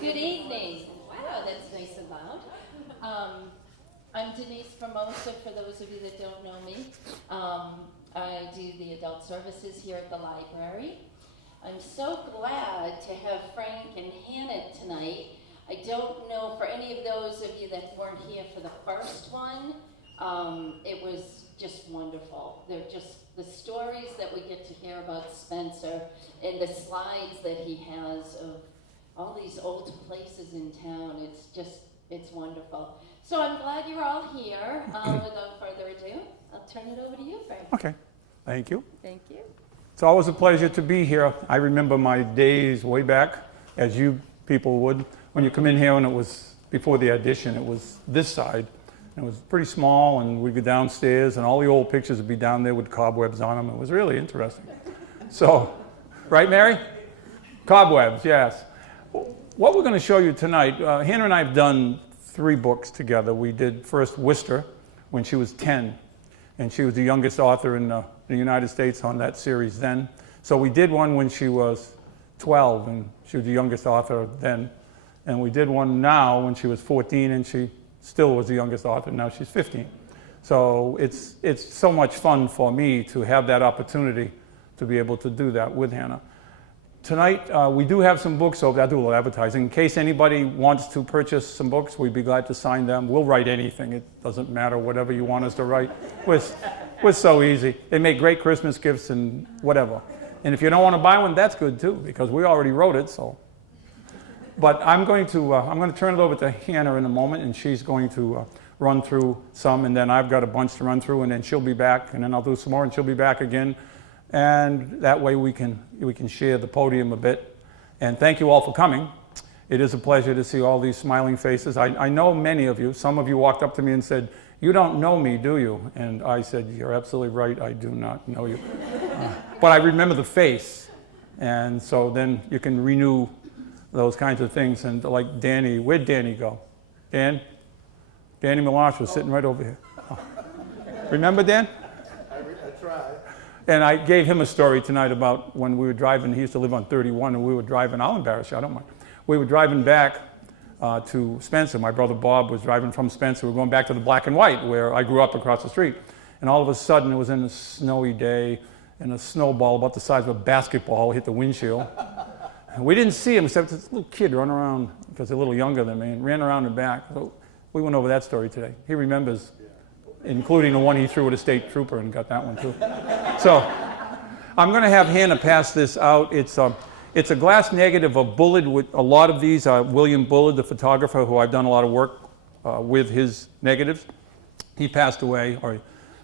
Good evening. Wow, that's nice and loud. I'm Denise Formosa, for those of you that don't know me. I do the adult services here at the library. I'm so glad to have Frank and Hannah tonight. I don't know, for any of those of you that weren't here for the first one, it was just wonderful. They're just the stories that we get to hear about Spencer and the slides that he has of all these old places in town. It's wonderful. So I'm glad you're all here. Without further ado, I'll turn it over to you, Frank. Okay, thank you. Thank you. It's always a pleasure to be here. I remember my days way back, as you people would, when you come in here, and it was before the audition, it was this side. It was pretty small, and we'd go downstairs, and all the old pictures would be down there with cobwebs on them. It was really interesting. So, right, Mary? Cobwebs, yes. What we're going to show you tonight, Hannah and I have done 3 books together. We did first Worcester when she was 10, and she was the youngest author in the United States on that series then. So we did one when she was 12, and she was the youngest author then. And we did one now when she was 14, and she still was the youngest author. Now she's 15. So it's so much fun for me to have that opportunity to be able to do that with Hannah. Tonight, we do have some books, so I do a little advertising. In case anybody wants to purchase some books, we'd be glad to sign them. We'll write anything. It doesn't matter, whatever you want us to write. We're so easy. They make great Christmas gifts and whatever. And if you don't want to buy one, that's good too, because we already wrote it, so. But I'm going to turn it over to Hannah in a moment, and she's going to run through some, and then I've got a bunch to run through, and then she'll be back, and then I'll do some more, and she'll be back again. And that way we can share the podium a bit. And thank you all for coming. It is a pleasure to see all these smiling faces. I know many of you. Some of you walked up to me and said, "You don't know me, do you?" And I said, "You're absolutely right, I do not know you." But I remember the face. And so then you can renew those kinds of things. And like Danny, where'd Danny go? Danny Milosh was sitting right over here. Oh. Remember Dan? I tried. And I gave him a story tonight about when we were driving. He used to live on 31, and we were driving. I'll embarrass you, I don't mind. We were driving back to Spencer. My brother Bob was driving from Spencer. We were going back to the Black and White, where I grew up across the street. And all of a sudden, it was in a snowy day, and a snowball about the size of a basketball hit the windshield. And we didn't see him, except this little kid running around, because they're a little younger than me, and ran around the back. So we went over that story today. He remembers, including the one he threw at a state trooper, and got that one too. So I'm going to have Hannah pass this out. It's a glass negative of Bullard. With a lot of these, William Bullard, the photographer, who I've done a lot of work with his negatives. He passed away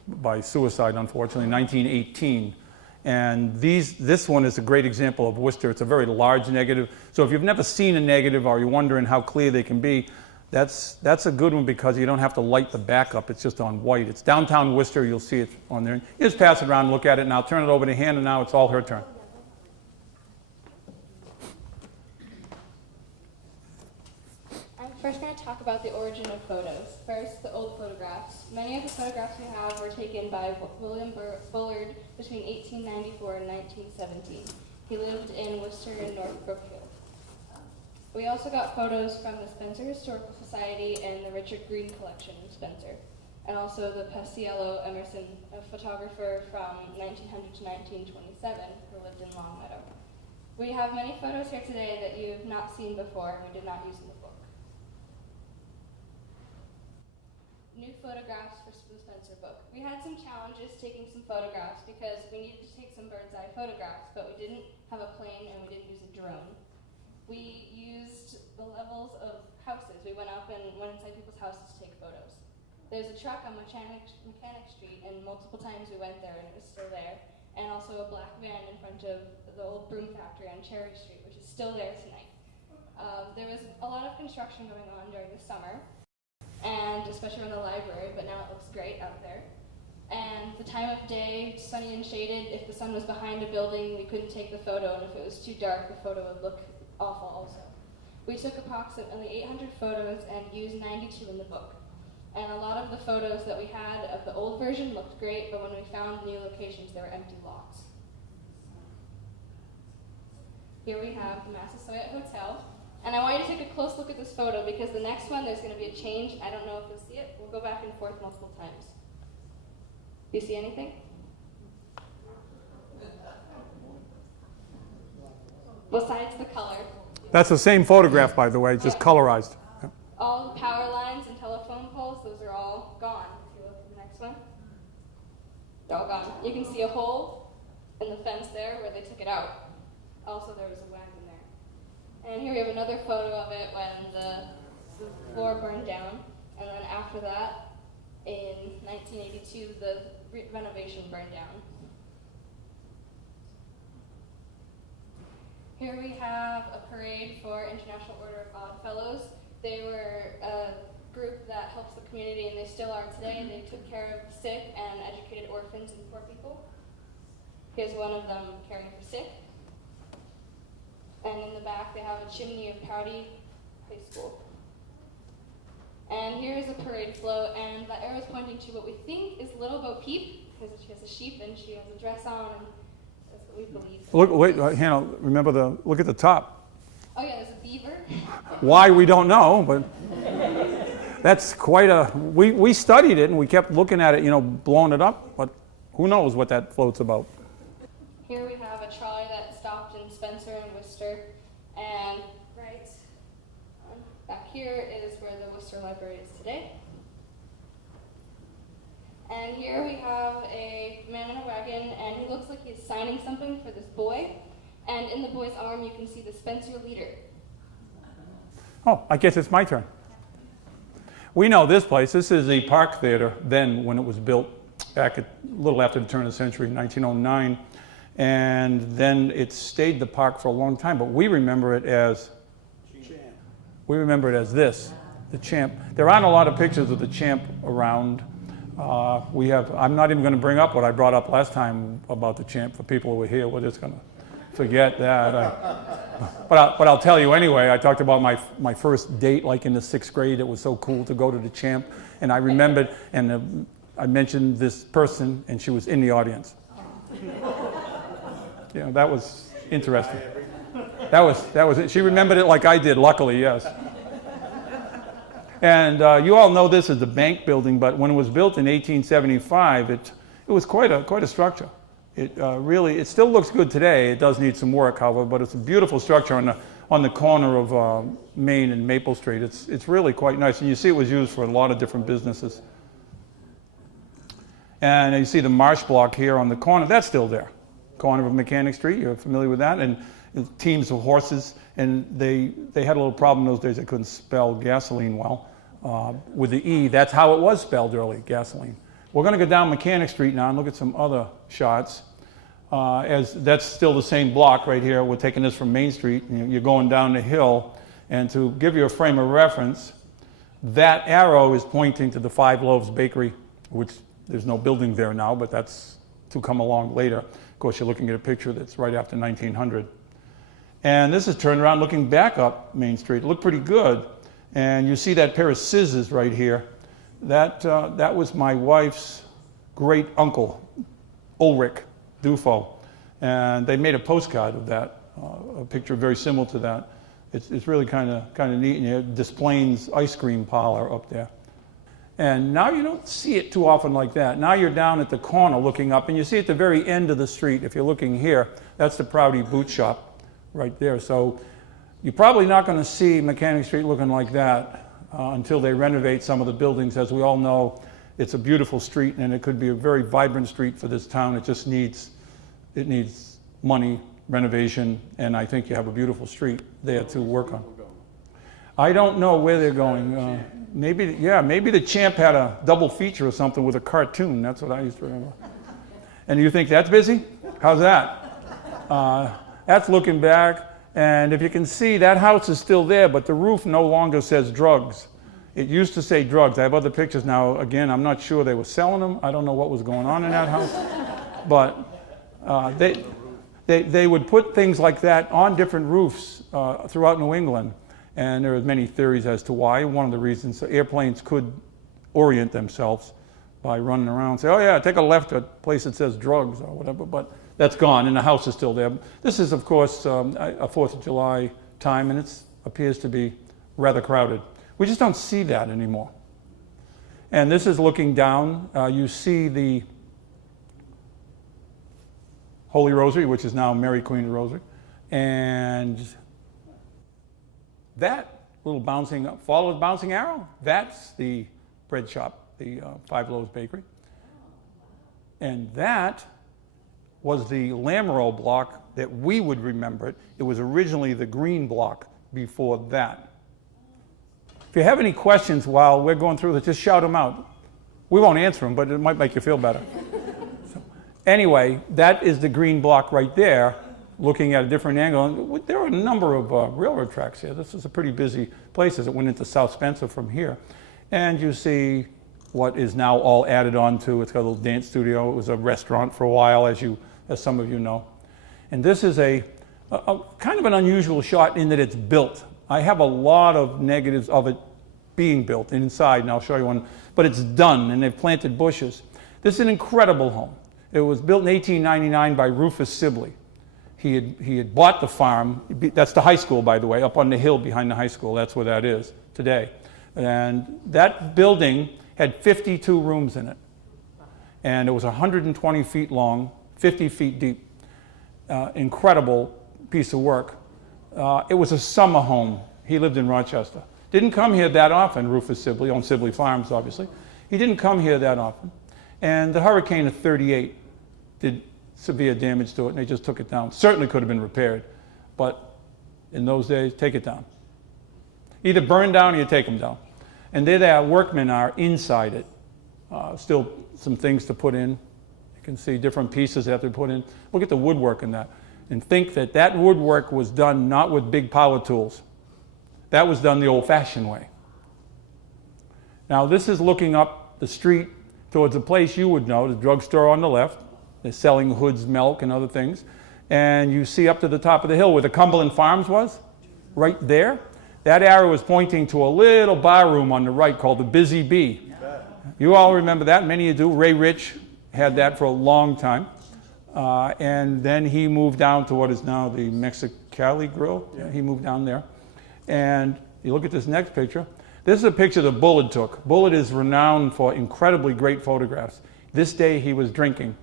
by suicide, unfortunately, in 1918. And this one is a great example of Worcester. It's a very large negative. So if you've never seen a negative, or you're wondering how clear they can be, that's a good one, because you don't have to light the back up. It's just on white. It's downtown Worcester. You'll see it on there. You just pass it around and look at it, and I'll turn it over to Hannah now. It's all her turn. I'm first going to talk about the origin of photos. First, the old photographs. Many of the photographs we have were taken by William Bullard between 1894 and 1917. He lived in Worcester and North Brookfield. We also got photos from the Spencer Historical Society and the Richard Green collection in Spencer, and also the Paciello Emerson, a photographer from 1900 to 1927 who lived in Longmeadow. We have many photos here today that you have not seen before and we did not use in the book. New photographs for the Spencer book. We had some challenges taking some photographs because we needed to take some bird's eye photographs, but we didn't have a plane and we didn't use a drone. We used the levels of houses. We went up and went inside people's houses to take photos. There's a truck on Mechanic Street, and multiple times we went there and it was still there. And also a black van in front of the old broom factory on Cherry Street, which is still there tonight. There was a lot of construction going on during the summer, and especially around the library, but now it looks great out there. And the time of day, sunny and shaded. If the sun was behind a building, we couldn't take the photo, and if it was too dark, the photo would look awful also. We took approximately 800 photos and used 92 in the book. And a lot of the photos that we had of the old version looked great, but when we found new locations, they were empty lots. Here we have the Massasoit Hotel. And I want you to take a close look at this photo because the next one there's going to be a change. I don't know if you'll see it. We'll go back and forth multiple times. Do you see anything? Besides the color. That's the same photograph, by the way, just colorized. All the power lines and telephone poles, those are all gone. If you look at the next one, they're all gone. You can see a hole in the fence there where they took it out. Also, there was a wagon there. And here we have another photo of it when the floor burned down. And then after that, in 1982, the renovation burned down. Here we have a parade for International Order of Odd Fellows. They were a group that helps the community, and they still are today. They took care of the sick and educated orphans and poor people. Here's one of them caring for sick. And in the back, they have a chimney of Prouty High School. And here's a parade float, and the arrow is pointing to what we think is Little Bo Peep, because she has a sheep and she has a dress on, and that's what we believe. Look, wait, Hannah, remember look at the top. Oh yeah, there's a beaver. Why, we don't know, but that's quite we studied it and we kept looking at it, blowing it up, but who knows what that float's about. Here we have a trolley that stopped in Spencer and Worcester, and right back here is where the Worcester Library is today. And here we have a man in a wagon, and he looks like he's signing something for this boy. And in the boy's arm, you can see the Spencer leader. Oh, I guess it's my turn. We know this place. This is the Park Theater then when it was built back a little after the turn of the century, 1909. And then it stayed the park for a long time, but we remember it as this, the Champ. There aren't a lot of pictures of the Champ around. I'm not even going to bring up what I brought up last time about the Champ for people who were here. We're just going to forget that. But I'll tell you anyway. I talked about my first date, like in the 6th grade. It was so cool to go to the Champ, and I remembered, and I mentioned this person, and she was in the audience. That was interesting. That was it. She remembered it like I did. Luckily, yes. And you all know this is the bank building, but when it was built in 1875, it was quite a structure. It still looks good today. It does need some work, however, but it's a beautiful structure on the corner of Main and Maple Street. It's really quite nice, and you see it was used for a lot of different businesses. And you see the Marsh Block here on the corner. That's still there. Corner of Mechanic Street. You're familiar with that? And teams of horses, and they had a little problem in those days. They couldn't spell gasoline well with the E. That's how it was spelled early, gasoline. We're going to go down Mechanic Street now and look at some other shots. As that's still the same block right here. We're taking this from Main Street. You're going down the hill, and to give you a frame of reference, that arrow is pointing to the Five Loaves Bakery, which there's no building there now, but that's to come along later. Of course, you're looking at a picture that's right after 1900. And this is turned around looking back up Main Street. It looked pretty good. And you see that pair of scissors right here. That was my wife's great uncle, Ulrich Dufo. And they made a postcard of that, a picture very similar to that. It's really kind of neat. And you have Desplaines ice cream parlor up there. And now you don't see it too often like that. Now you're down at the corner looking up, and you see at the very end of the street, if you're looking here, that's the Prouty Boot Shop right there. So you're probably not going to see Mechanic Street looking like that until they renovate some of the buildings. As we all know, it's a beautiful street, and it could be a very vibrant street for this town. It just needs money, renovation, and I think you have a beautiful street there to work on. I don't know where they're going. Maybe the Champ had a double feature or something with a cartoon. That's what I used to remember. And you think that's busy? How's that? That's looking back. And if you can see, that house is still there, but the roof no longer says drugs. It used to say drugs. I have other pictures now. Again, I'm not sure they were selling them. I don't know what was going on in that house. But they would put things like that on different roofs throughout New England. And there are many theories as to why. One of the reasons airplanes could orient themselves by running around and say, oh yeah, take a left at a place that says drugs or whatever, but that's gone and the house is still there. This is, of course, a 4th of July time, and it's appears to be rather crowded. We just don't see that anymore. And this is looking down. You see the Holy Rosary, which is now Mary Queen Rosary. And that little follow the bouncing arrow, that's the bread shop, the Five Loaves Bakery. And that was the Lamoureux block that we would remember it. It was originally the green block before that. If you have any questions while we're going through this, just shout them out. We won't answer them, but it might make you feel better. So, anyway, that is the green block right there, looking at a different angle. And there are a number of railroad tracks here. This is a pretty busy place as it went into South Spencer from here. And you see what is now all added on to. It's got a little dance studio. It was a restaurant for a while, as some of you know. And this is a kind of an unusual shot in that it's built. I have a lot of negatives of it being built inside, and I'll show you one. But it's done, and they've planted bushes. This is an incredible home. It was built in 1899 by Rufus Sibley. He had bought the farm. That's the high school, by the way, up on the hill behind the high school. That's where that is today. And that building had 52 rooms in it. And it was 120 feet long, 50 feet deep. Incredible piece of work. It was a summer home. He lived in Rochester. Didn't come here that often, Rufus Sibley, owned Sibley Farms, obviously. He didn't come here that often. And the hurricane of 38 did severe damage to it, and they just took it down. Certainly could have been repaired, but in those days, take it down. Either burn down or you take them down. And there the workmen are inside it. Still some things to put in. You can see different pieces that have to be put in. Look at the woodwork in that. And think that that woodwork was done not with big power tools. That was done the old-fashioned way. Now this is looking up the street towards a place you would know, the drugstore on the left. They're selling Hood's milk and other things. And you see up to the top of the hill where the Cumberland Farms was, right there. That arrow is pointing to a little bar room on the right called the Busy Bee. You all remember that, many of you do. Ray Rich had that for a long time. And then he moved down to what is now the Mexicali Grill. Yeah, he moved down there. And you look at this next picture. This is a picture that Bullard took. Bullard is renowned for incredibly great photographs. This day he was drinking.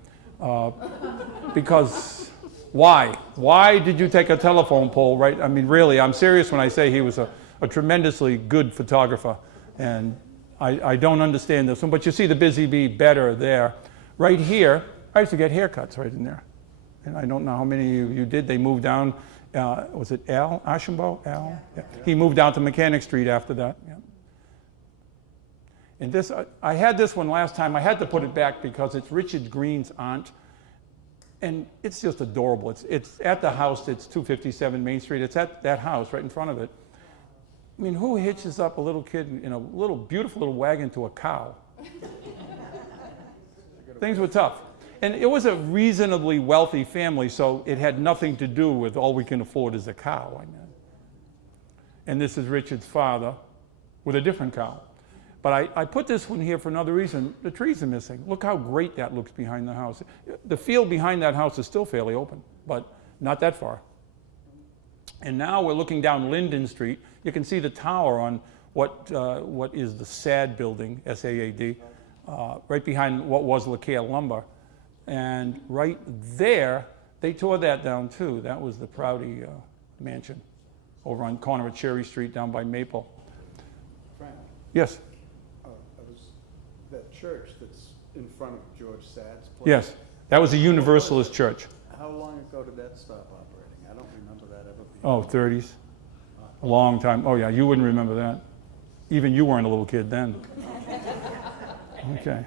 Because why? Why did you take a telephone pole, right? I mean, really, I'm serious when I say he was a tremendously good photographer. And I don't understand this one, but you see the Busy Bee better there. Right here, I used to get haircuts right in there. And I don't know how many of you did. They moved down, was it Al Ashenbaugh? Al? Yeah. He moved down to Mechanic Street after that. Yeah. And this, I had this one last time. I had to put it back because it's Richard Green's aunt. And it's just adorable. It's at the house, it's 257 Main Street. It's at that house right in front of it. I mean, who hitches up a little kid in a little, beautiful little wagon to a cow? Things were tough. And it was a reasonably wealthy family, so it had nothing to do with all we can afford is a cow. I mean. And this is Richard's father with a different cow. But I put this one here for another reason. The trees are missing. Look how great that looks behind the house. The field behind that house is still fairly open, but not that far. And now we're looking down Linden Street. You can see the tower on what is the SAD building, S-A-A-D, right behind what was LeCare Lumber. And right there, they tore that down too. That was the Prouty mansion over on corner of Cherry Street down by Maple. Frank, Yes? that church that's in front of George Sad's place. Yes, that was a Universalist church. How long ago did that stop operating? I don't remember that ever being. Oh, 30s. A long time. Oh yeah, you wouldn't remember that. Even you weren't a little kid then. Okay.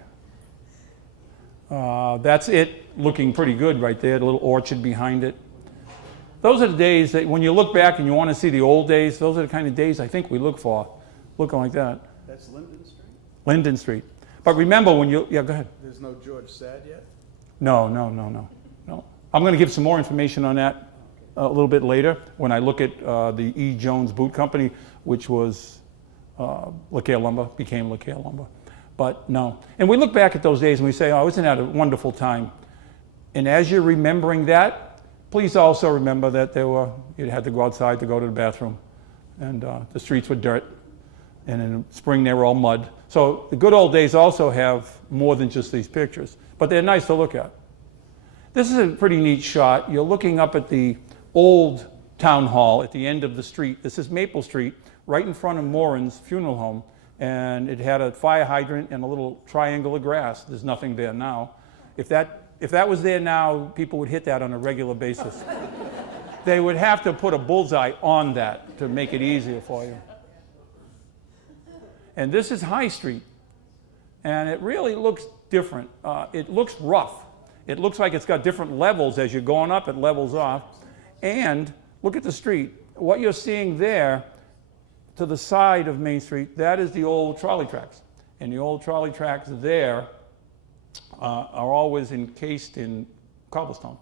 That's it, looking pretty good right there, the little orchard behind it. Those are the days that when you look back and you want to see the old days, those are the kind of days I think we look for, looking like that. That's Linden Street? Linden Street. But remember when you, yeah, go ahead. There's no George Sad yet? No. I'm going to give some more information on that a little bit later when I look at the E. Jones Boot Company, which was LeCare Lumber, became LeCare Lumber. But no. And we look back at those days and we say, oh, isn't that a wonderful time? And as you're remembering that, please also remember that you had to go outside to go to the bathroom. and the streets were dirt, and in spring they were all mud. So the good old days also have more than just these pictures, but they're nice to look at. This is a pretty neat shot. You're looking up at the old town hall at the end of the street. This is Maple Street, right in front of Morrill's funeral home, and it had a fire hydrant and a little triangle of grass. There's nothing there now. If that was there now, people would hit that on a regular basis. They would have to put a bullseye on that to make it easier for you. And this is High Street, and it really looks different. It looks rough. It looks like it's got different levels. As you're going up, it levels off. And look at the street. What you're seeing there to the side of Main Street, that is the old trolley tracks. And the old trolley tracks there are always encased in cobblestone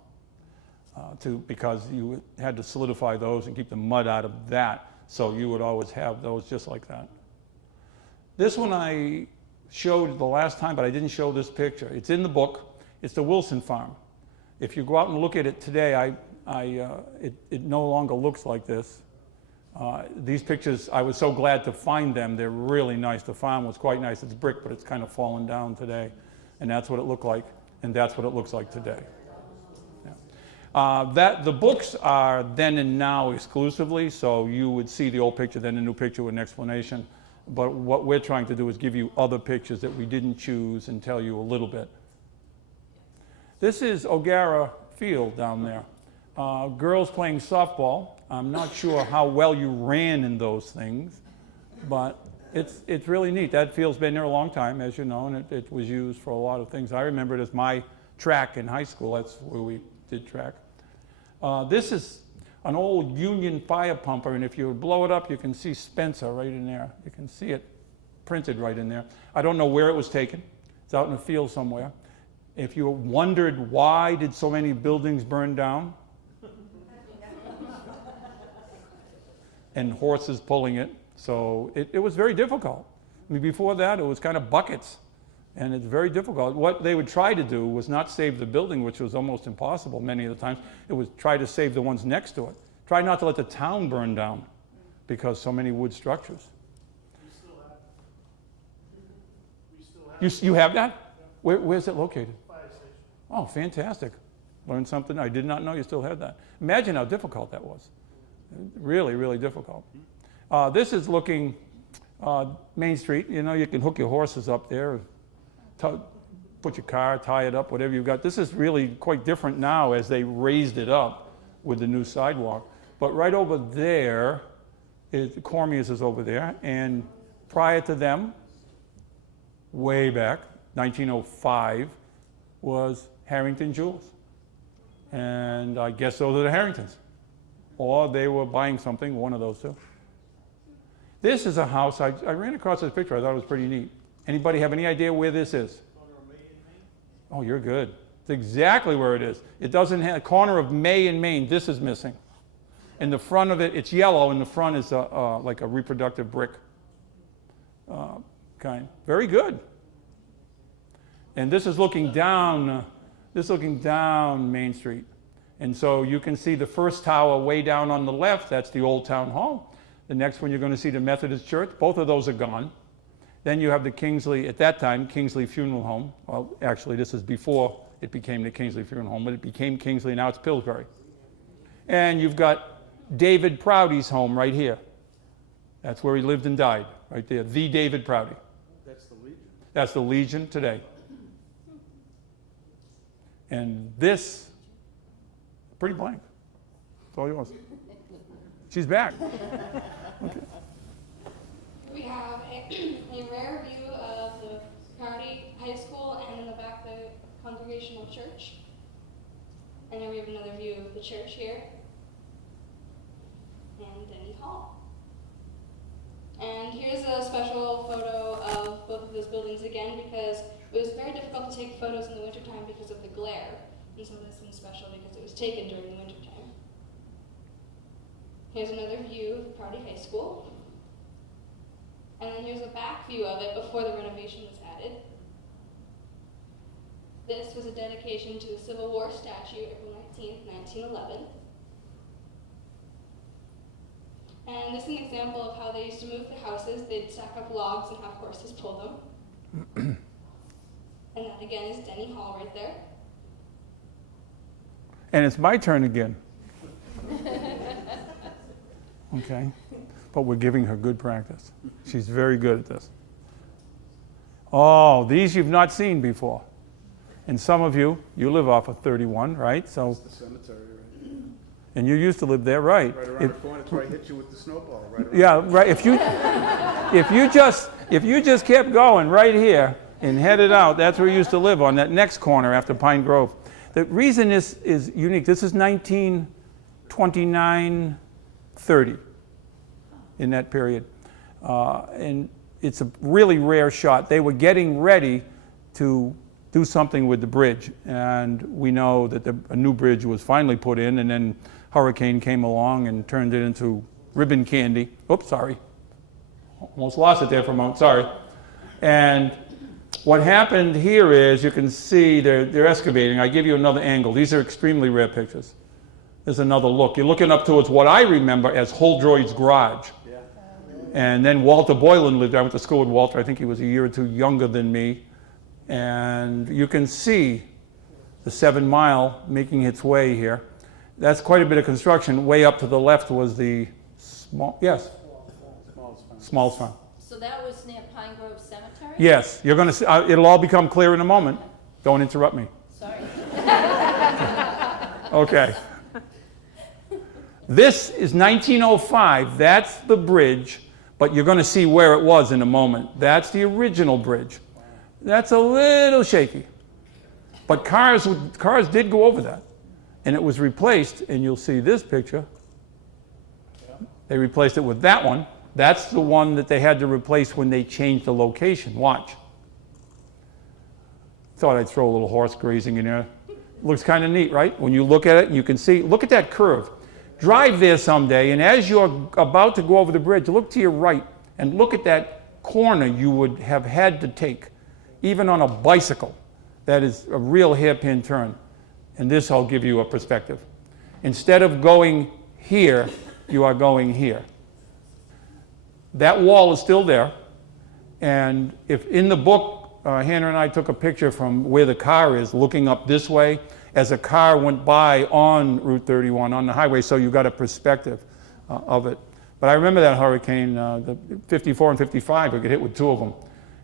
because you had to solidify those and keep the mud out of that. So you would always have those just like that. This one I showed the last time, but I didn't show this picture. It's in the book. It's the Wilson farm. If you go out and look at it today, it no longer looks like this. These pictures, I was so glad to find them. They're really nice. The farm was quite nice. It's brick, but it's kind of fallen down today. And that's what it looked like, and that's what it looks like today. Yeah. The books are then and now exclusively, so you would see the old picture, then the new picture with an explanation. But what we're trying to do is give you other pictures that we didn't choose and tell you a little bit. This is O'Gara Field down there. Girls playing softball. I'm not sure how well you ran in those things, but it's really neat. That field's been there a long time, as you know, and it was used for a lot of things. I remember it as my track in high school. That's where we did track. This is an old Union fire pumper, and if you blow it up, you can see Spencer right in there. You can see it printed right in there. I don't know where it was taken. It's out in the field somewhere. If you wondered why did so many buildings burn down, and horses pulling it, so it was very difficult. I mean, before that, it was kind of buckets, and it's very difficult. What they would try to do was not save the building, which was almost impossible many of the times. It was try to save the ones next to it. Try not to let the town burn down because so many wood structures. You have that? Where's it located? Fire station. Oh, fantastic. Learned something. I did not know you still had that. Imagine how difficult that was. Really, really difficult. This is looking Main Street. You know, you can hook your horses up there, put your car, tie it up, whatever you've got. This is really quite different now as they raised it up with the new sidewalk. But right over there, Cormier's is over there, and prior to them, way back, 1905, was Harrington Jewels. And I guess those are the Harringtons. Or they were buying something, one of those two. This is a house, I ran across this picture, I thought it was pretty neat. Anybody have any idea where this is? Oh, you're good. It's exactly where it is. It doesn't have a corner of May and Main. This is missing. In the front of it, it's yellow, and the front is like a reproductive brick kind. Very good. And this is looking down. Main Street. And so you can see the first tower way down on the left. That's the old town hall. The next one you're going to see the Methodist Church. Both of those are gone. Then you have the Kingsley, at that time, Kingsley Funeral Home. Well, actually, this is before it became the Kingsley Funeral Home, but it became Kingsley, now it's Pillsbury. And you've got David Prouty's home right here. That's where he lived and died, right there. The David Prouty. That's the Legion. That's the Legion today. And this, pretty blank. It's all yours. She's back. Okay. We have a rare view of the Prouty High School and in the back the Congregational Church. And then we have another view of the church here. And Denny Hall. And here's a special photo of both of those buildings again because it was very difficult to take photos in the wintertime because of the glare. And so this one's special because it was taken during the wintertime. Here's another view of the Prouty High School. And then here's a back view of it before the renovation was added. This was a dedication to the Civil War statue, April 19th, 1911. And this is an example of how they used to move the houses. They'd stack up logs and have horses pull them. And that again is Denny Hall right there. And it's my turn again. Okay. But we're giving her good practice. She's very good at this. Oh, these you've not seen before. And some of you live off of 31, right? So, The cemetery, right? and you used to live there, right? Right around the corner, it's where I hit you with the snowball, right around. Yeah, right. If you just kept going right here and headed out, that's where you used to live, on that next corner after Pine Grove. The reason this is unique, this is 1929, 30 in that period. And it's a really rare shot. They were getting ready to do something with the bridge, and we know that a new bridge was finally put in, and then hurricane came along and turned it into ribbon candy. Oops, sorry. Almost lost it there for a moment, sorry. And what happened here is, you can see they're excavating. I give you another angle. These are extremely rare pictures. There's another look. You're looking up towards what I remember as Holdroyd's garage. Yeah. And then Walter Boylan lived there. I went to school with Walter. I think he was a year or two younger than me. And you can see the 7 Mile making its way here. That's quite a bit of construction. Way up to the left was the Smalls Farm. So that was near Pine Grove Cemetery? Yes, you're going to see, it'll all become clear in a moment. Don't interrupt me. Sorry. Okay. This is 1905. That's the bridge, but you're going to see where it was in a moment. That's the original bridge. That's a little shaky. But cars did go over that. And it was replaced, and you'll see this picture. They replaced it with that one. That's the one that they had to replace when they changed the location. Watch. Thought I'd throw a little horse grazing in there. Looks kind of neat, right? When you look at it, you can see, look at that curve. Drive there someday, and as you're about to go over the bridge, look to your right and look at that corner you would have had to take, even on a bicycle. That is a real hairpin turn. And this will give you a perspective. Instead of going here, you are going here. That wall is still there. And if in the book, Hannah and I took a picture from where the car is, looking up this way, as a car went by on Route 31, on the highway, so you got a perspective of it. But I remember that hurricane, the 54 and 55, we got hit with 2 of them.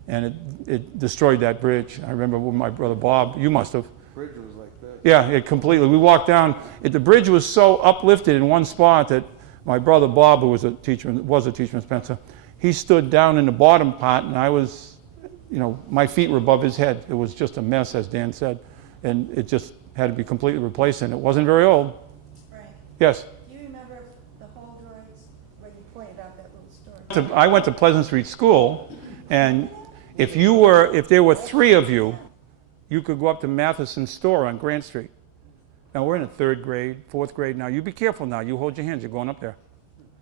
And it destroyed that bridge. I remember with my brother Bob, you must have. Bridge was like this. Yeah, it completely. We walked down. The bridge was so uplifted in one spot that my brother Bob, who was a teacher in Spencer, he stood down in the bottom part, and I was, my feet were above his head. It was just a mess, as Dan said, and it just had to be completely replaced, and it wasn't very old. Right. Yes? Do you remember the Holdroyds, where you pointed out that little story? I went to Pleasant Street School, and if there were 3 of you, you could go up to Matheson's store on Grant Street. Now we're in the 3rd grade, 4th grade now. You be careful now. You hold your hands. You're going up there,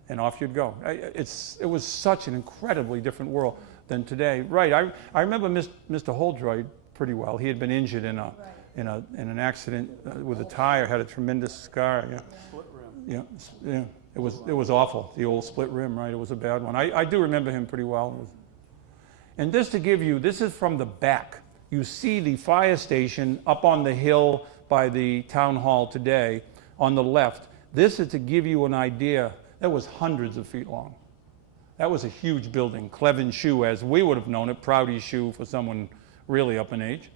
and off you'd go. It was such an incredibly different world than today. Right. I remember Mr. Holdroyd pretty well. He had been injured in an accident with a tire. Had a tremendous scar. Yeah. Split rim. Yeah. It was awful. The old split rim. Right. It was a bad one. I do remember him pretty well. And this to give you, this is from the back. You see the fire station up on the hill by the town hall today on the left. This is to give you an idea. That was hundreds of feet long. That was a huge building. Cleven Shoe, as we would have known it, Prouty Shoe for someone really up in age.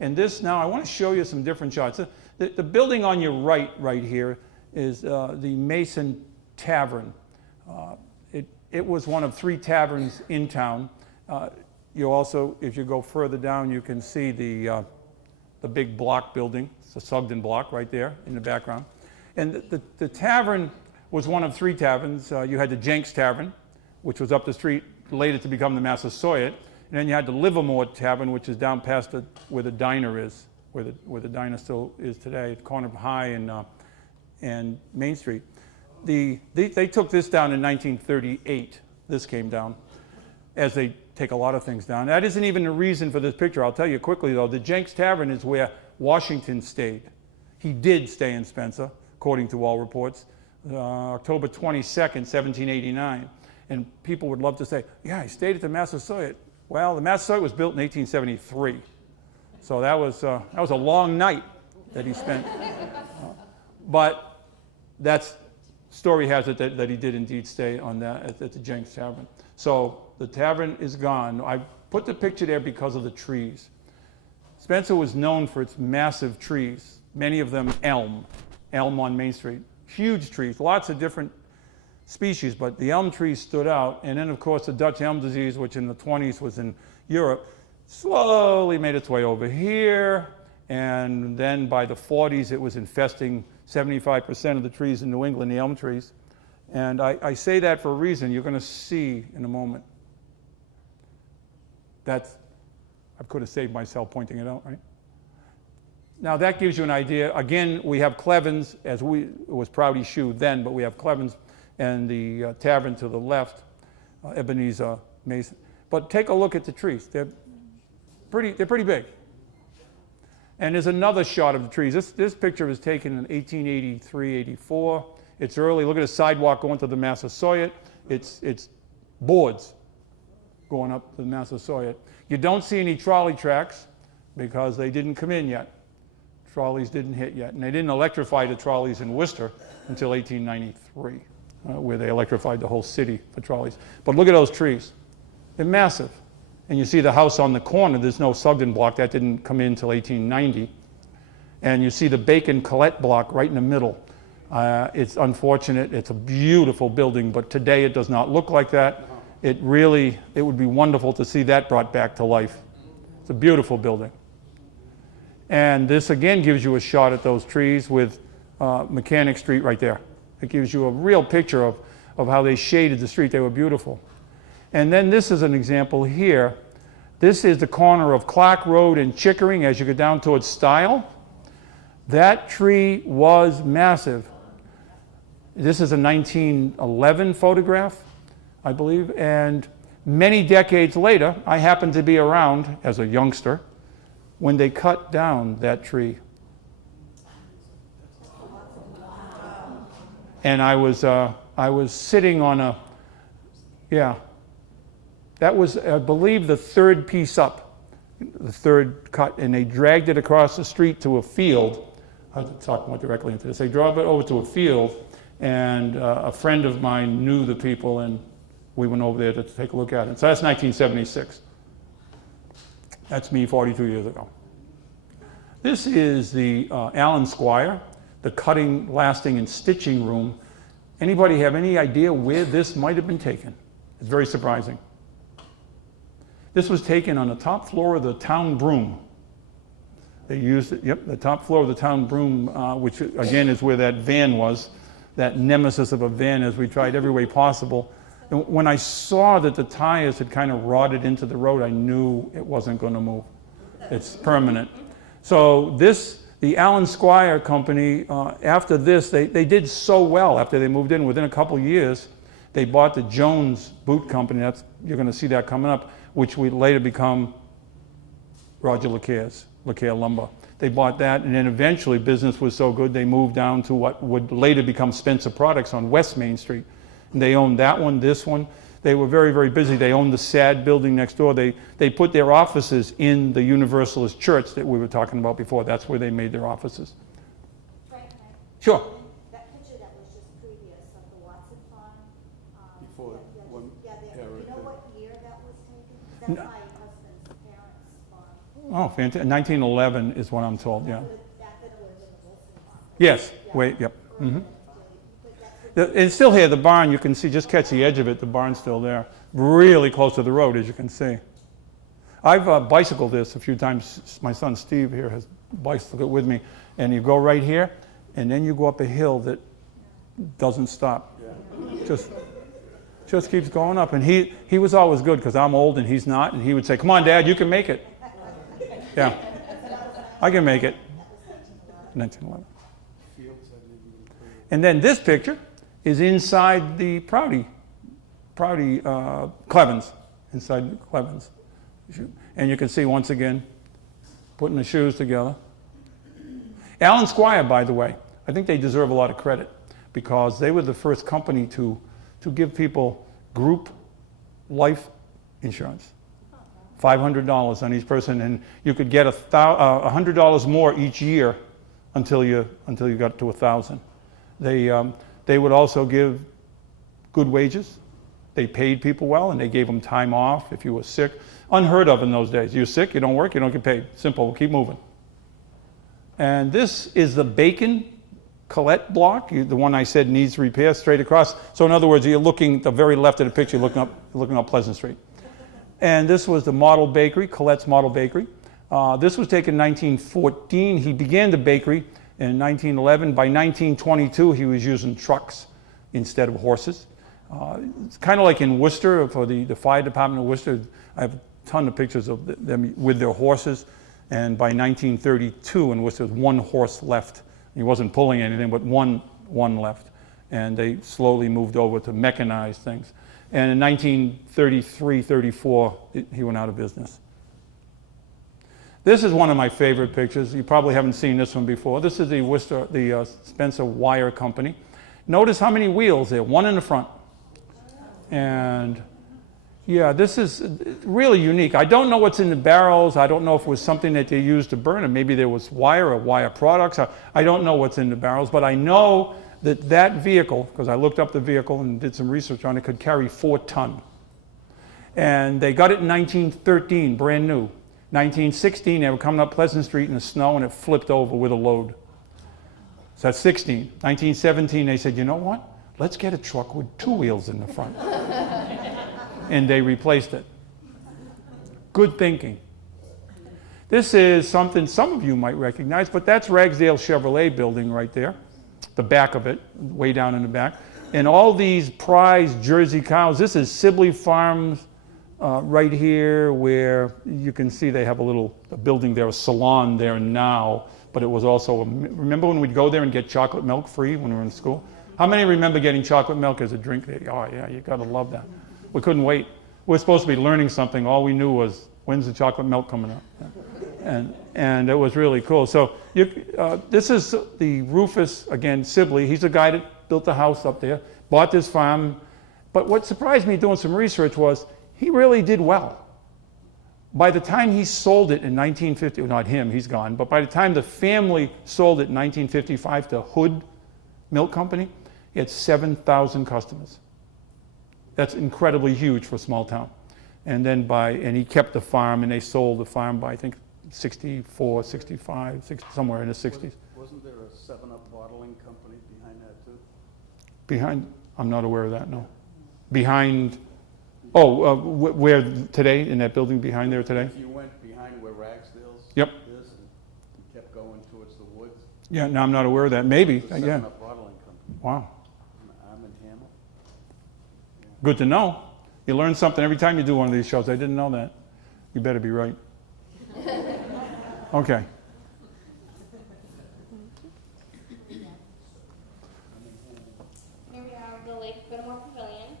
And this, now I want to show you some different shots. The building on your right here is the Mason Tavern. It was one of 3 taverns in town. You also, if you go further down, you can see the big block building. It's the Sugden block right there in the background. And the tavern was one of 3 taverns. You had the Jenks Tavern, which was up the street, later to become the Massasoit. And then you had the Livermore Tavern, which is down past where the diner is, where the diner still is today, at the corner of High and Main Street. They took this down in 1938. This came down, as they take a lot of things down. That isn't even the reason for this picture. I'll tell you quickly, though. The Jenks Tavern is where Washington stayed. He did stay in Spencer, according to all reports. October 22nd, 1789. And people would love to say, yeah, he stayed at the Massasoit. Well, the Massasoit was built in 1873. So that was a long night that he spent. But that's, story has it that he did indeed stay on that at the Jenks Tavern. So the tavern is gone. I put the picture there because of the trees. Spencer was known for its massive trees, many of them elm on Main Street. Huge trees, lots of different species, but the elm trees stood out. And then, of course, the Dutch elm disease, which in the 20s was in Europe, slowly made its way over here. And then by the 40s, it was infesting 75% of the trees in New England, the elm trees. And I say that for a reason. You're going to see in a moment. I could have saved myself pointing it out, right? Now that gives you an idea. Again, we have Clevens, it was Prouty Shoe then, but we have Clevens and the tavern to the left, Ebenezer Mason. But take a look at the trees. They're pretty big. And there's another shot of the trees. This picture was taken in 1883, 84. It's early. Look at the sidewalk going to the Massasoit. It's boards going up to the Massasoit. You don't see any trolley tracks because they didn't come in yet. Trolleys didn't hit yet. And they didn't electrify the trolleys in Worcester until 1893, where they electrified the whole city for trolleys. But look at those trees. They're massive. And you see the house on the corner. There's no Sugden block. That didn't come in until 1890. And you see the Bacon Colette block right in the middle. It's unfortunate. It's a beautiful building, but today it does not look like that. It would be wonderful to see that brought back to life. It's a beautiful building. And this again gives you a shot at those trees with Mechanic Street right there. It gives you a real picture of how they shaded the street. They were beautiful. And then this is an example here. This is the corner of Clark Road and Chickering as you go down towards Stile. That tree was massive. This is a 1911 photograph, I believe, and many decades later, I happened to be around as a youngster when they cut down that tree. And I was sitting on that was, I believe, the third piece up, the third cut, and they dragged it across the street to a field. I'll talk more directly into this. They drove it over to a field, and a friend of mine knew the people, and we went over there to take a look at it. So that's 1976. That's me 42 years ago. This is the Allen Squire, the cutting, lasting, and stitching room. Anybody have any idea where this might have been taken? It's very surprising. This was taken on the top floor of the town broom. They used it, the top floor of the town broom, which again is where that van was, that nemesis of a van, as we tried every way possible. And when I saw that the tires had kind of rotted into the road, I knew it wasn't going to move. It's permanent. So the Allen Squire Company, after this, they did so well after they moved in. Within a couple years, they bought the Jones Boot Company. You're going to see that coming up, which would later become Roger LeCaire Lumber. They bought that, and then eventually business was so good they moved down to what would later become Spencer Products on West Main Street. And they owned that one, this one. They were very, very busy. They owned the SAD building next door. They put their offices in the Universalist Church that we were talking about before. That's where they made their offices. Frank, Sure. that picture that was just previous of the Watson farm. Before, when, Yeah, yeah, you right know there. what year that was taken? That's my husband's parents' farm. Oh, fantastic. 1911 is what I'm told, yeah. Back then it was in the Wilson farm. Yes, wait, yep. Mm-hmm. It's still here, the barn, you can see, just catch the edge of it, the barn's still there. Really close to the road, as you can see. I've bicycled this a few times. My son Steve here has bicycled it with me. And you go right here, and then you go up a hill that doesn't stop. Yeah. Just keeps going up. And he was always good, because I'm old and he's not. And he would say, come on, Dad, you can make it. Yeah, I can make it. 1911. And then this picture is inside the Prouty Clevens, inside Clevens. And you can see, once again, putting the shoes together. Allen Squire, by the way, I think they deserve a lot of credit. because they were the first company to give people group life insurance. $500 on each person, and you could get $100 more each year until you got to 1,000. They would also give good wages. They paid people well, and they gave them time off if you were sick. Unheard of in those days. You're sick, you don't work, you don't get paid. Simple, we'll keep moving. And this is the Bacon Colette block, the one I said needs repair, straight across. So in other words, you're looking at the very left of the picture, looking up Pleasant Street. And this was the model bakery, Colette's Model Bakery. This was taken in 1914. He began the bakery in 1911. By 1922, he was using trucks instead of horses. It's kind of like in Worcester, for the fire department of Worcester. I have a ton of pictures of them with their horses. And by 1932, in Worcester, there was one horse left. He wasn't pulling anything, but one left. And they slowly moved over to mechanized things. And in 1933, 34, he went out of business. This is one of my favorite pictures. You probably haven't seen this one before. This is the Spencer Wire Company. Notice how many wheels there, one in the front. And yeah, this is really unique. I don't know what's in the barrels. I don't know if it was something that they used to burn it. Maybe there was wire or wire products. I don't know what's in the barrels, but I know that vehicle, because I looked up the vehicle and did some research on it, could carry 4 tons. And they got it in 1913, brand new. 1916, they were coming up Pleasant Street in the snow, and it flipped over with a load. So that's 16. 1917, they said, you know what? Let's get a truck with 2 wheels in the front. And they replaced it. Good thinking. This is something some of you might recognize, but that's Ragsdale Chevrolet building right there. The back of it, way down in the back. And all these prize Jersey cows, this is Sibley Farms right here, where you can see they have a building there, a salon there now, but it was also, remember when we'd go there and get chocolate milk free when we were in school? How many remember getting chocolate milk as a drink? Oh yeah, you gotta love that. We couldn't wait. We were supposed to be learning something. All we knew was, when's the chocolate milk coming up? And it was really cool. So this is the Rufus, again, Sibley. He's the guy that built the house up there, bought this farm. But what surprised me doing some research was he really did well. By the time he sold it in 1950, well, not him, he's gone, but by the time the family sold it in 1955 to Hood Milk Company, he had 7,000 customers. That's incredibly huge for a small town. And then and he kept the farm, and they sold the farm by, I think, 64, 65, 60, somewhere in the 60s. Wasn't there a 7-Up bottling company behind that too? Behind, I'm not aware of that, no. Behind, where today, in that building behind there today? If you went behind where Ragsdale's Yep. is and you kept going towards the woods. Yeah, no, I'm not aware of that. Maybe, There's a yeah. 7-Up bottling company. Wow, I'm in Hamel. good to know. You learn something every time you do one of these shows. I didn't know that. You better be right. Okay. Here we have the Lake Whittemore Pavilion.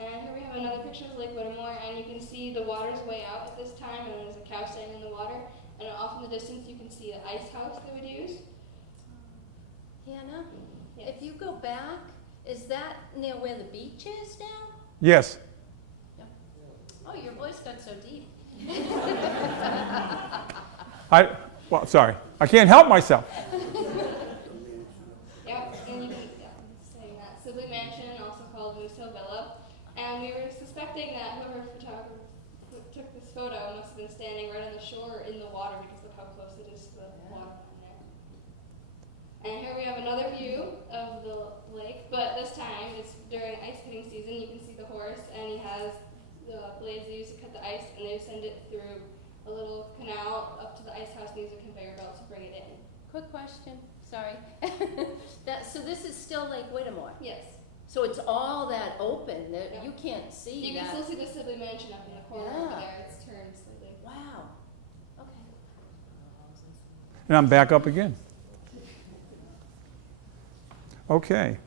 And here we have another picture of Lake Whittemore, and you can see the water's way out at this time, and there's a cow standing in the water. And off in the distance, you can see the ice house they would use. Hannah, Yes. if you go back, is that near where the beach is now? Yes. Oh, your voice got so deep. Sorry. I can't help myself. Yep, and you can saying that Sibley Mansion, also called Moose Hill Villa. And we were suspecting that whoever photographer took this photo must have been standing right on the shore in the water because of how close it is to the water in there. And here we have another view of the lake, but this time it's during ice cutting season. You can see the horse, and he has the blades they use to cut the ice, and they send it through a little canal up to the ice house, and they use a conveyor belt to bring it in. Quick question, sorry. So this is still Lake Whittemore? Yes. So it's all that open, that Yeah. you can't see You that? can still see the Sibley Mansion up in the corner over Yeah. there. It's turned slightly. Wow, okay. And I'm back up again. Okay.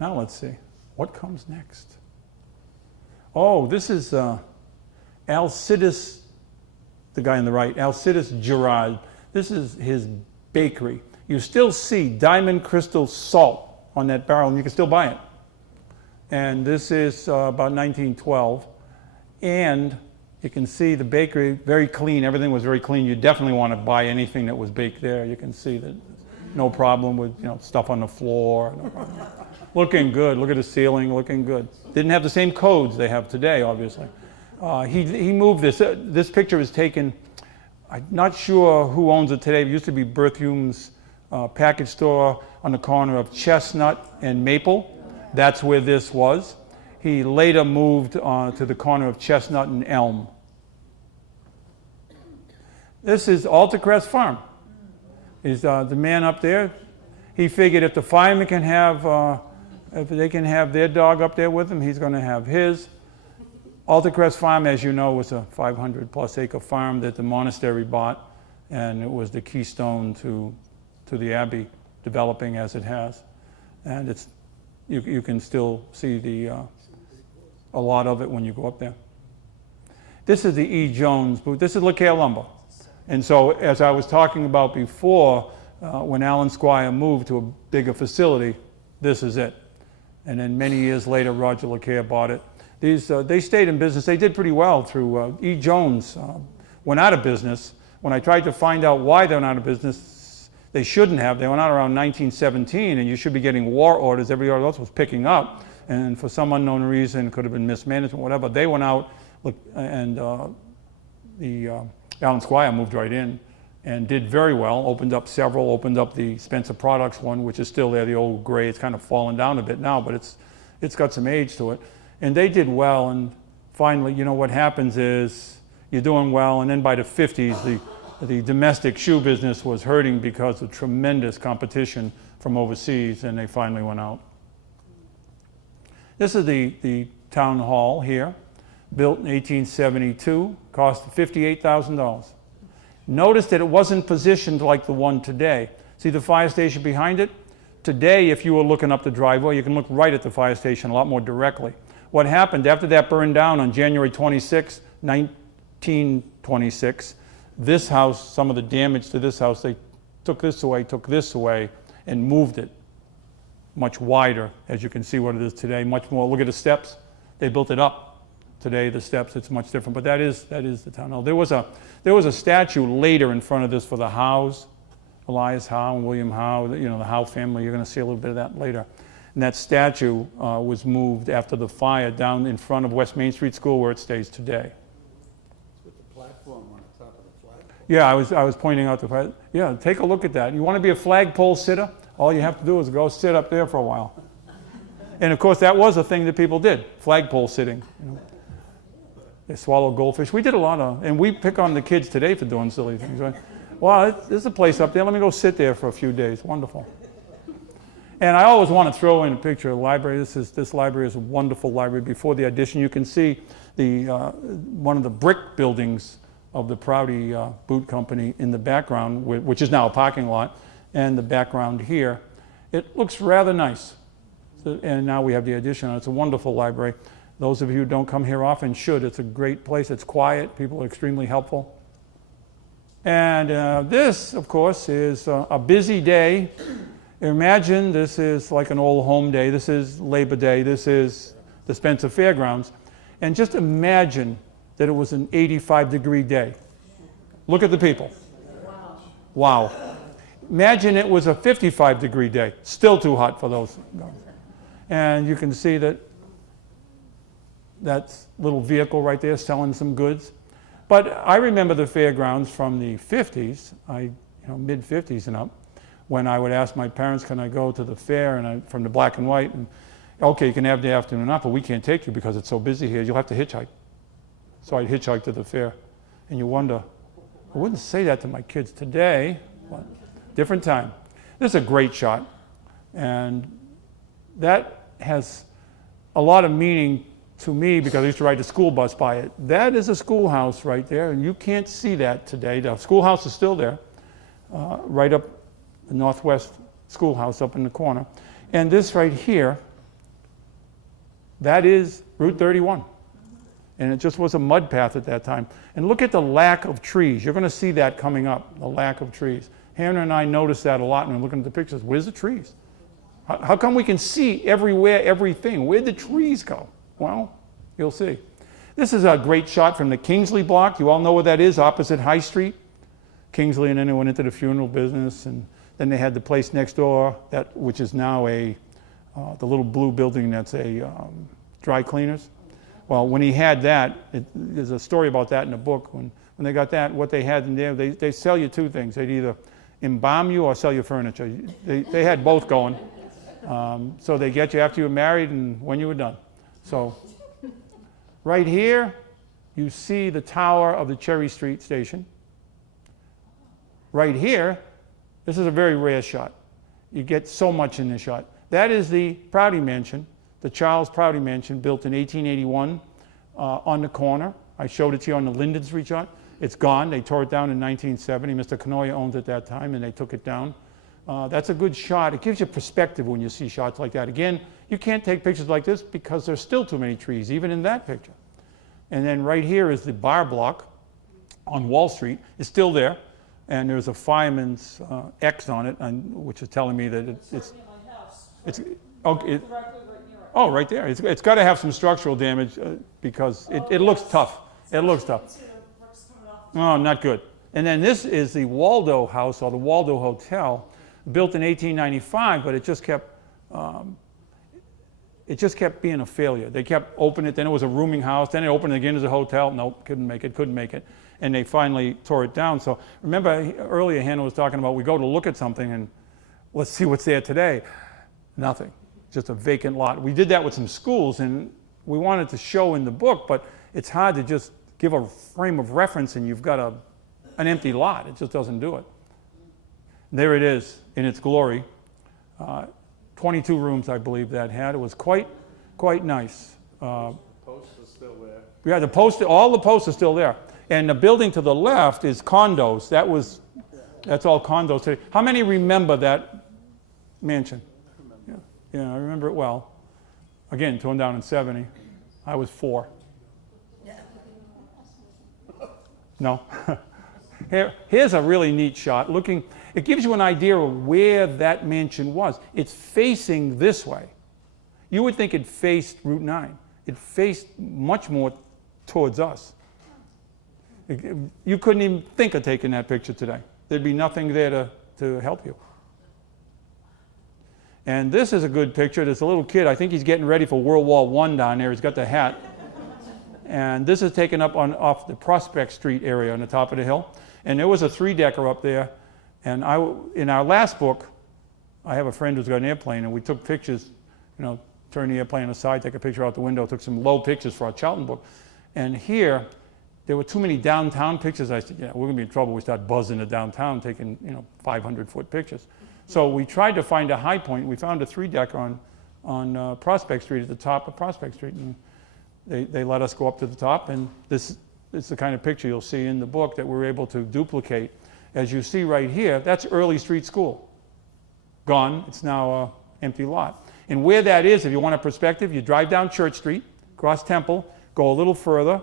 Now let's see. What comes next? Oh, this is Alcides, the guy on the right, Alcides Gerard. This is his bakery. you still see diamond crystal salt on that barrel, and you can still buy it. And this is about 1912. And you can see the bakery, very clean. Everything was very clean. You definitely want to buy anything that was baked there. You can see that no problem with stuff on the floor. No problem. Looking good. Look at the ceiling, looking good. Didn't have the same codes they have today, obviously. He moved this. This picture is taken, I'm not sure who owns it today. It used to be Berthium's package store on the corner of Chestnut and Maple. That's where this was. He later moved to the corner of Chestnut and Elm. This is Altercrest Farm. Is the man up there? He figured if the firemen can have, if they can have their dog up there with them, he's going to have his. Altercrest Farm, as you know, was a 500-plus acre farm that the monastery bought, and it was the keystone to the Abbey developing as it has. And it's you can still see a lot of it when you go up there. This is the E. Jones booth. This is LeCare Lumber. And so, as I was talking about before, when Alan Squire moved to a bigger facility, this is it. And then many years later, Roger LeCare bought it. They stayed in business. They did pretty well through E. Jones went out of business. When I tried to find out why they went out of business, they shouldn't have. They went out around 1917, and you should be getting war orders. Everybody else was picking up. And for some unknown reason, could have been mismanagement, whatever, they went out, and Alan Squire moved right in and did very well, opened up several, opened up the Spencer Products one, which is still there, the old gray. It's kind of fallen down a bit now, but it's got some age to it. And they did well, and finally, what happens is you're doing well, and then by the 50s, the domestic shoe business was hurting because of tremendous competition from overseas, and they finally went out. This is the town hall here, built in 1872, cost $58,000. Notice that it wasn't positioned like the one today. See the fire station behind it? Today, if you were looking up the driveway, you can look right at the fire station a lot more directly. What happened after that burned down on January 26, 1926, this house, some of the damage to this house, they took this away, and moved it much wider, as you can see what it is today, much more. Look at the steps. They built it up. Today, the steps, it's much different, but that is the town hall. There was a statue later in front of this for the Howes, Elias Howe and William Howe, the Howe family. You're going to see a little bit of that later. And that statue was moved after the fire down in front of West Main Street School, where it stays today. With the platform on the top of the flagpole. Yeah, I was pointing out the fire. Yeah, take a look at that. You want to be a flagpole sitter? All you have to do is go sit up there for a while. And of course, that was a thing that people did, flagpole sitting. They swallow goldfish. We did a lot of, and we pick on the kids today for doing silly things, right? Well, there's a place up there. Let me go sit there for a few days. Wonderful. And I always want to throw in a picture of the library. This library is a wonderful library. Before the addition, you can see one of the brick buildings of the Prouty Boot Company in the background, which is now a parking lot, and the background here. It looks rather nice. And now we have the addition. It's a wonderful library. Those of you who don't come here often should. It's a great place. It's quiet. People are extremely helpful. And this, of course, is a busy day. Imagine this is like an old home day. This is Labor Day. This is the Spencer Fairgrounds. And just imagine that it was an 85-degree day. Look at the people. Wow. Imagine it was a 55-degree day. Still too hot for those. And you can see that little vehicle right there selling some goods. But I remember the fairgrounds from the 50s, mid-50s and up, when I would ask my parents, can I go to the fair, and from the black and white, and okay, you can have the afternoon off, but we can't take you because it's so busy here. You'll have to hitchhike. So I'd hitchhike to the fair. And you wonder, I wouldn't say that to my kids today, but different time. This is a great shot. And that has a lot of meaning to me because I used to ride the school bus by it. That is a schoolhouse right there, and you can't see that today. The schoolhouse is still there, right up the northwest schoolhouse up in the corner. And this right here, that is Route 31. And it just was a mud path at that time. And look at the lack of trees. You're going to see that coming up, the lack of trees. Hannah and I noticed that a lot when we're looking at the pictures. Where's the trees? How come we can see everywhere, everything? Where'd the trees go? Well, you'll see. This is a great shot from the Kingsley block. You all know where that is, opposite High Street. Kingsley, and then they went into the funeral business, and then they had the place next door, which is now the little blue building that's a dry cleaners. Well, when he had that, there's a story about that in the book. When they got that, what they had in there, they sell you two things. They'd either embalm you or sell you furniture. They had both going. So they get you after you were married and when you were done. So right here, you see the tower of the Cherry Street station. Right here, this is a very rare shot. You get so much in this shot. That is the Prouty Mansion, the Charles Prouty Mansion, built in 1881 on the corner. I showed it to you on the Linden Street shot. It's gone. They tore it down in 1970. Mr. Canoia owned it at that time, and they took it down. That's a good shot. It gives you perspective when you see shots like that. Again, you can't take pictures like this because there's still too many trees, even in that picture. And then right here is the bar block on Wall Street. It's still there, and there's a fireman's X on it, which is telling me that it's right there. It's got to have some structural damage because it looks tough. It looks tough. Oh, not good. And then this is the Waldo House or the Waldo Hotel, built in 1895, but it just kept being a failure. They kept opening it, then it was a rooming house, then it opened again as a hotel. Nope, couldn't make it. And they finally tore it down. So remember earlier Hannah was talking about we go to look at something and let's see what's there today. Nothing, just a vacant lot. We did that with some schools and we wanted to show in the book, but it's hard to just give a frame of reference and you've got an empty lot. It just doesn't do it. There it is in its glory. 22 rooms, I believe that had. It was quite nice. Posts are still there. Yeah, all the posts are still there. And the building to the left is condos. That's all condos today. How many remember that mansion? Yeah, I remember it well. Again, torn down in 70. I was 4. No. Here's a really neat shot. It gives you an idea of where that mansion was. It's facing this way. You would think it faced Route 9. It faced much more towards us. You couldn't even think of taking that picture today. There'd be nothing there to help you. And this is a good picture. There's a little kid. I think he's getting ready for World War I down there. He's got the hat. And this is taken up off the Prospect Street area on the top of the hill. And there was a 3-decker up there. And in our last book, I have a friend who's got an airplane, and we took pictures, turn the airplane aside, take a picture out the window, took some low pictures for our Charlton book. And here, there were too many downtown pictures. I said, we're going to be in trouble. We start buzzing the downtown, taking 500-foot pictures. So we tried to find a high point. We found a 3-decker on Prospect Street at the top of Prospect Street. And they let us go up to the top, and this is the kind of picture you'll see in the book that we're able to duplicate. As you see right here, that's Early Street School. Gone. It's now an empty lot. And where that is, if you want a perspective, you drive down Church Street, cross Temple, go a little further,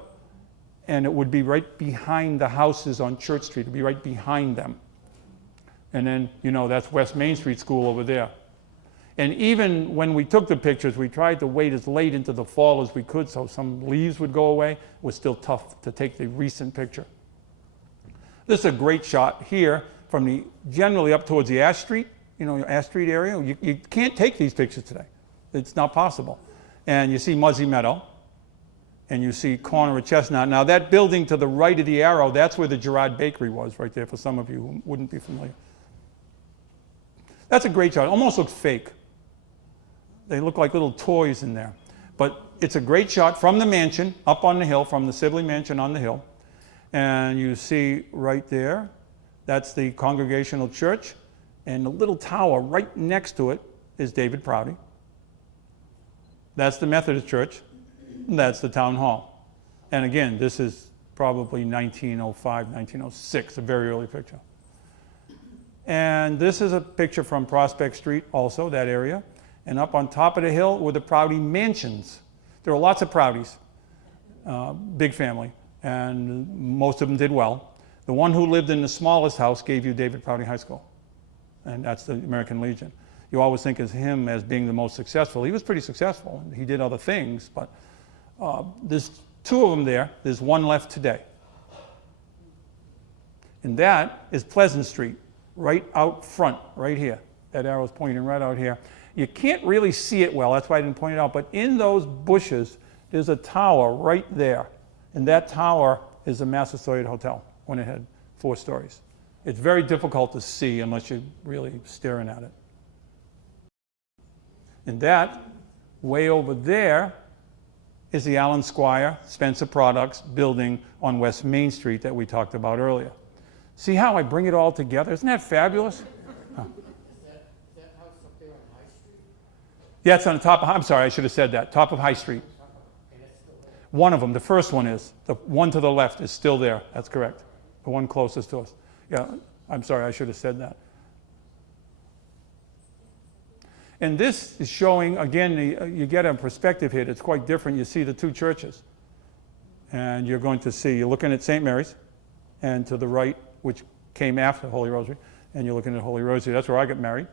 and it would be right behind the houses on Church Street. It would be right behind them. And then, that's West Main Street School over there. And even when we took the pictures, we tried to wait as late into the fall as we could so some leaves would go away. It was still tough to take the recent picture. This is a great shot here from generally up towards the Ash Street, Ash Street area. You can't take these pictures today. It's not possible. And you see Muzzy Meadow, and you see corner of Chestnut. Now that building to the right of the arrow, that's where the Gerard Bakery was right there for some of you who wouldn't be familiar. That's a great shot. It almost looks fake. They look like little toys in there. But it's a great shot from the mansion up on the hill, from the Sibley Mansion on the hill. And you see right there, that's the Congregational Church. And the little tower right next to it is David Prouty. That's the Methodist Church. And that's the Town Hall. And again, this is probably 1905, 1906, a very early picture. And this is a picture from Prospect Street also, that area. And up on top of the hill were the Prouty mansions. There were lots of Prouties, big family, and most of them did well. The one who lived in the smallest house gave you David Prouty High School, and that's the American Legion. You always think of him as being the most successful. He was pretty successful. He did other things, but there's two of them there. There's one left today. And that is Pleasant Street, right out front, right here. That arrow's pointing right out here. You can't really see it well, that's why I didn't point it out, but in those bushes, there's a tower right there. And that tower is the Massasoit Hotel when it had 4 stories. It's very difficult to see unless you're really staring at it. And that, way over there, is the Allen Squire Spencer Products building on West Main Street that we talked about earlier. See how I bring it all together? Isn't that fabulous? Huh. Yeah, it's on the top of, I'm sorry, I should have said that. Top of High Street. One of them, the first one is. The one to the left is still there. That's correct. The one closest to us. Yeah, I'm sorry, I should have said that. And this is showing, again, you get a perspective here that's quite different. You see the 2 churches. And you're going to see, you're looking at St. Mary's, and to the right, which came after Holy Rosary, and you're looking at Holy Rosary. That's where I got married.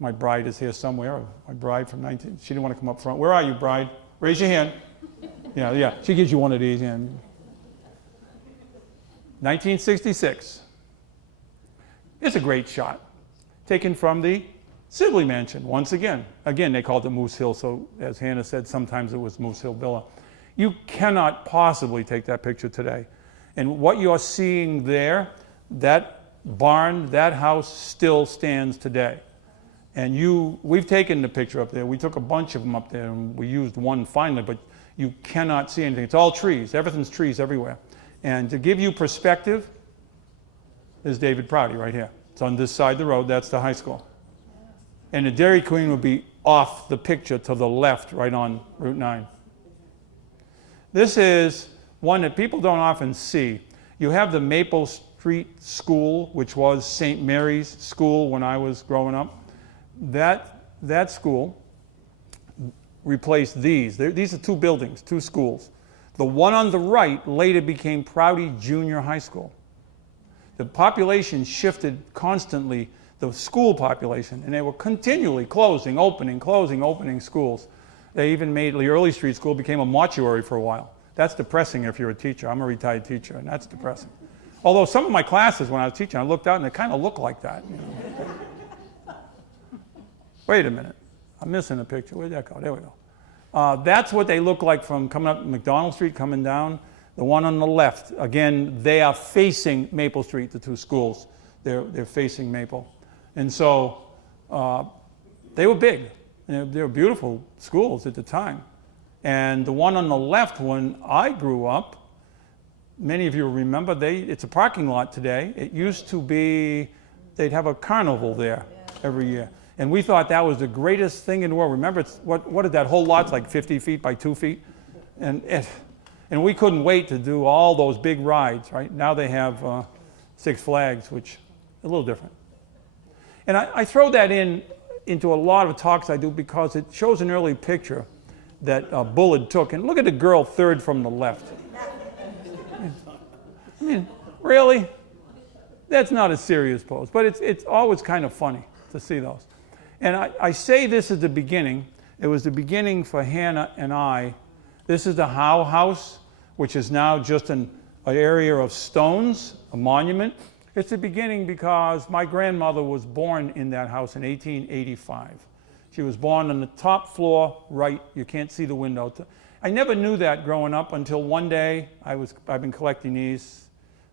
My bride is here somewhere. My bride from 19, she didn't want to come up front. Where are you, bride? Raise your hand. Yeah, she gives you one of these. And 1966. It's a great shot. Taken from the Sibley Mansion, once again. Again, they called it Moose Hill, so as Hannah said, sometimes it was Moose Hill Villa. You cannot possibly take that picture today. And what you're seeing there, that barn, that house still stands today. And we've taken the picture up there. We took a bunch of them up there, and we used one finally, but you cannot see anything. It's all trees. Everything's trees everywhere. And to give you perspective, there's David Prouty right here. It's on this side of the road. That's the high school. And the Dairy Queen would be off the picture to the left, right on Route 9. This is one that people don't often see. You have the Maple Street School, which was St. Mary's School when I was growing up. That school replaced these. These are 2 buildings, 2 schools. The one on the right later became Prouty Junior High School. The population shifted constantly, the school population, and they were continually closing, opening schools. They even made the Early Street School became a mortuary for a while. That's depressing if you're a teacher. I'm a retired teacher, and that's depressing. Although some of my classes when I was teaching, I looked out and they kind of looked like that. You know? Wait a minute. I'm missing a picture. Where'd that go? There we go. That's what they look like from coming up McDonald Street, coming down. The one on the left, again, they are facing Maple Street, the 2 schools. They're facing Maple. And so they were big. They were beautiful schools at the time. And the one on the left, when I grew up, many of you remember, it's a parking lot today. It used to be, they'd have a carnival there every year. And we thought that was the greatest thing in the world. Remember, what did that whole lot's like 50 feet by 2 feet? And we couldn't wait to do all those big rides, right? Now they have Six Flags, which is a little different. And I throw that into a lot of talks I do because it shows an early picture that Bullard took. And look at the girl 3rd from the left. I mean, really? That's not a serious pose, but it's always kind of funny to see those. And I say this is the beginning. It was the beginning for Hannah and I. This is the Howe House, which is now just an area of stones, a monument. It's the beginning because my grandmother was born in that house in 1885. She was born on the top floor, right. You can't see the window. I never knew that growing up until one day. I've been collecting these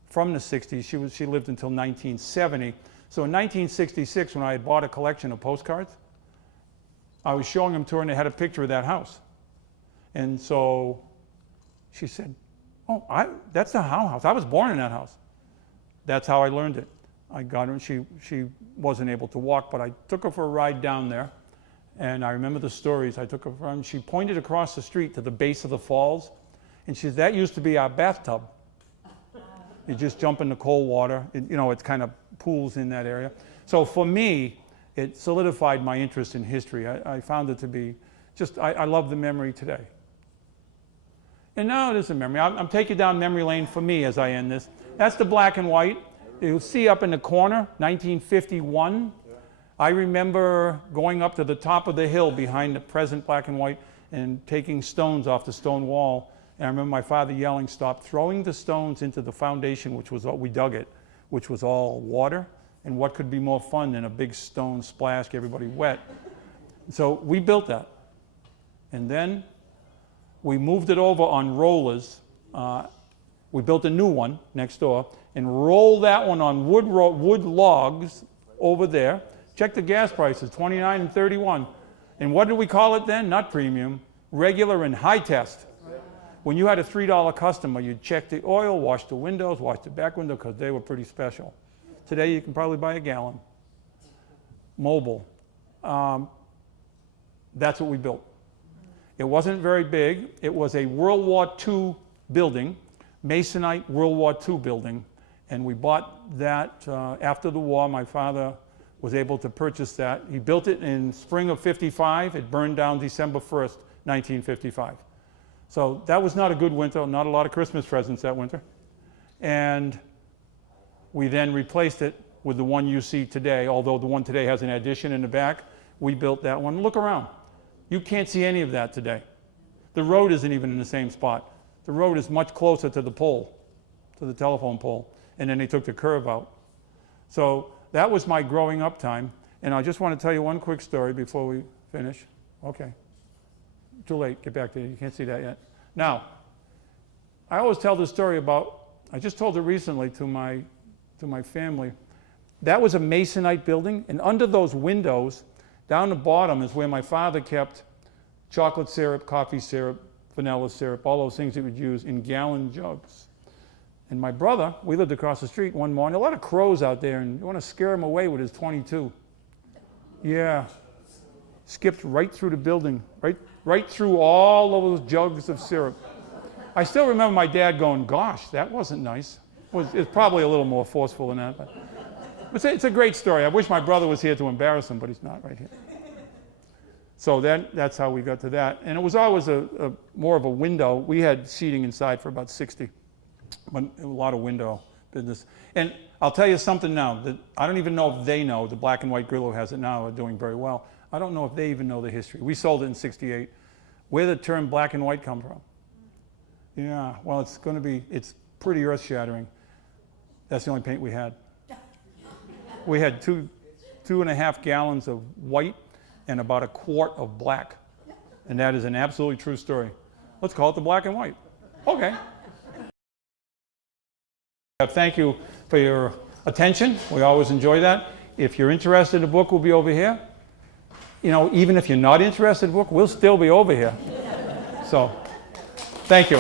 from the 60s. She lived until 1970. So in 1966, when I had bought a collection of postcards, I was showing them to her and they had a picture of that house. And so she said, oh, that's the Howe House. I was born in that house. That's how I learned it. I got her, and she wasn't able to walk, but I took her for a ride down there. And I remember the stories I took her from. She pointed across the street to the base of the falls. And she said, that used to be our bathtub. You just jump in the cold water. It's kind of pools in that area. So for me, it solidified my interest in history. I found it to be I love the memory today. And now it is a memory. I'm taking down memory lane for me as I end this. That's the black and white. You'll see up in the corner, 1951. I remember going up to the top of the hill behind the present black and white and taking stones off the stone wall. And I remember my father yelling, "Stop throwing the stones into the foundation," which was we dug it, which was all water. And what could be more fun than a big stone splash, get everybody wet? So we built that. And then we moved it over on rollers. We built a new one next door and rolled that one on wood logs over there. Check the gas prices, 29 and 31. And what did we call it then? Not premium, regular and high test. When you had a $3 customer, you'd check the oil, wash the windows, wash the back window, because they were pretty special. Today you can probably buy a gallon. Mobile. That's what we built. It wasn't very big. It was a World War II building, Masonite World War II building. And we bought that after the war. My father was able to purchase that. He built it in spring of 55. It burned down December 1st, 1955. So that was not a good winter, not a lot of Christmas presents that winter. And we then replaced it with the one you see today, although the one today has an addition in the back. We built that one. Look around. You can't see any of that today. The road isn't even in the same spot. The road is much closer to the pole, to the telephone pole, and then they took the curve out. So that was my growing up time, and I just want to tell you one quick story before we finish. Okay. Too late, get back to you, you can't see that yet. Now, I always tell this story about, I just told it recently to my family. That was a Masonite building, and under those windows, down the bottom is where my father kept chocolate syrup, coffee syrup, vanilla syrup, all those things he would use in gallon jugs. And my brother, we lived across the street one morning, a lot of crows out there, and you want to scare him away with his .22. Yeah. Skipped right through the building, right through all of those jugs of syrup. I still remember my dad going, "Gosh, that wasn't nice." It's probably a little more forceful than that. But it's a great story. I wish my brother was here to embarrass him, but he's not right here. So that's how we got to that. And it was always more of a window. We had seating inside for about 60, but a lot of window business. And I'll tell you something now that I don't even know if they know. The black and white grill who has it now are doing very well. I don't know if they even know the history. We sold it in '68. Where did the term black and white come from? Yeah, well, it's pretty earth-shattering. That's the only paint we had. We had 2.5 gallons of white and about a quart of black. And that is an absolutely true story. Let's call it the black and white. Okay. Thank you for your attention. We always enjoy that. If you're interested in the book, we'll be over here. You know, even if you're not interested in the book, we'll still be over here. So, thank you.